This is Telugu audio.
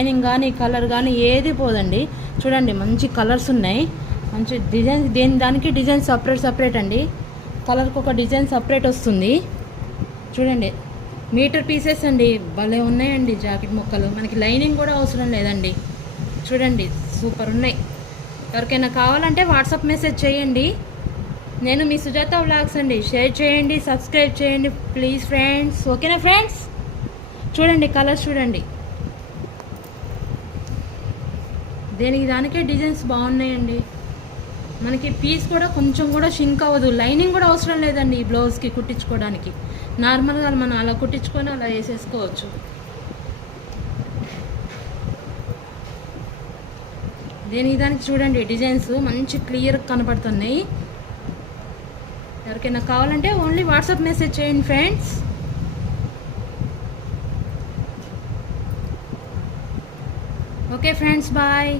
లైనింగ్ కానీ కలర్ కానీ ఏది పోదండి. చూడండి మంచి కలర్స్ ఉన్నాయి, మంచి డిజైన్, దానికి డిజైన్ సపరేట్ అండి. కలర్కి ఒక డిజైన్ సపరేట్ వస్తుంది. చూడండి మీటర్ పీసెస్ అండి, భలే ఉన్నాయండి జాకెట్ ముక్కలు. మనకి లైనింగ్ కూడా అవసరం లేదండి. చూడండి సూపర్ ఉన్నాయి. ఎవరికైనా కావాలంటే వాట్సాప్ మెసేజ్ చేయండి. నేను మీ సుజాత వ్లాగ్స్ అండి. షేర్ చేయండి, సబ్స్క్రైబ్ చేయండి ప్లీజ్ ఫ్రెండ్స్. ఓకేనా ఫ్రెండ్స్? చూడండి కలర్స్ చూడండి, దానికే డిజైన్స్ బాగున్నాయండి. మనకి పీస్ కూడా కొంచెం కూడా షింక్ అవ్వదు. లైనింగ్ కూడా అవసరం లేదండి ఈ బ్లౌజ్కి కుట్టించుకోవడానికి. నార్మల్గా మనం అలా కుట్టించుకొని అలా వేసేసుకోవచ్చు. దానికి చూడండి డిజైన్స్ మంచి క్లియర్గా కనపడుతున్నాయి. ఎవరికైనా కావాలంటే ఓన్లీ వాట్సాప్ మెసేజ్ చేయండి ఫ్రెండ్స్. Okay friends, bye.